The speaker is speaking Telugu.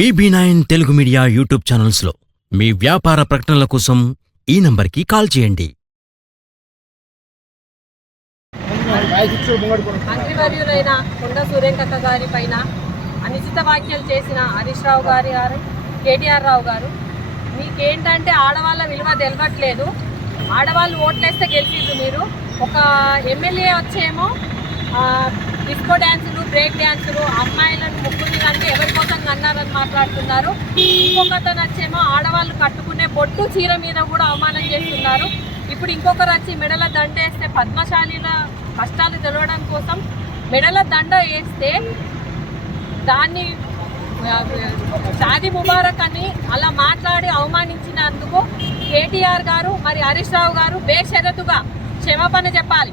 BB nine Telugu media YouTube ఛానల్స్లో మీ వ్యాపార ప్రకటనల కోసం ఈ నంబర్కి కాల్ చేయండి. మంత్రివర్యులైన కొండ సూర్యంకక్క గారి పైన అనుచిత వ్యాఖ్యలు చేసిన హరీష్ రావు గారి గారు కేటీఆర్ రావు గారు మీకేంటంటే ఆడవాళ్ళ విలువ తెలవట్లేదు. ఆడవాళ్ళు ఓట్లేస్తే గెలిచిండ్రు మీరు. ఒక ఎమ్మెల్యే వచ్చేమో డిస్కో డ్యాన్సులు బ్రేక్ డ్యాన్సులు అమ్మాయిలను కోసం మాట్లాడుతున్నారు. ఇంకొకతను వచ్చేమో ఆడవాళ్ళు కట్టుకునే బొట్టు చీర మీద కూడా అవమానం చేస్తున్నారు. ఇప్పుడు ఇంకొకరు వచ్చి మెడల దండ వేస్తే పద్మశాలీల కష్టాలు తెలవడం కోసం మెడల దండ వేస్తే దాన్ని సాది షాది ముబారక్ అని అలా మాట్లాడి అవమానించినందుకు కేటీఆర్ గారు మరి హరీష్ రావు గారు బేషరతుగా క్షమాపణ చెప్పాలి.